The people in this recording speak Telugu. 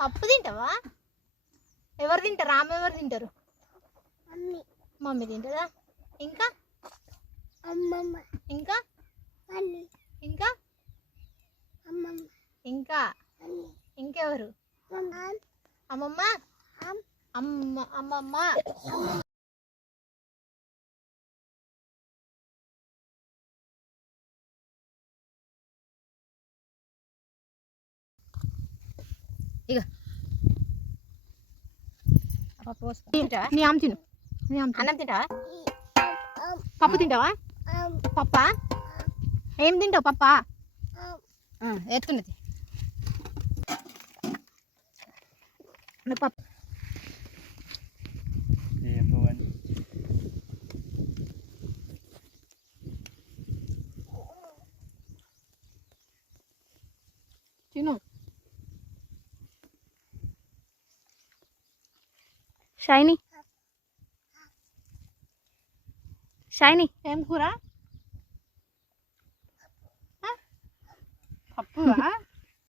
పప్పు తింటావా? ఎవరు తింటారు? ఆమె ఎవరు తింటారు? మమ్మీ తింటదా? ఇంకా ఇంకా ఇంకా ఇంకా ఇంకెవరు? అమ్మమ్మ అమ్మమ్మ. ఇక నీ ఆమె తిను. అన్నం తింటావా? పప్పు తింటావా? పప్పా? ఏం తింటావు? పప్పా? ఎత్తున్నది పప్పు. తిను. షైనీ ఏం కూర? పప్పు.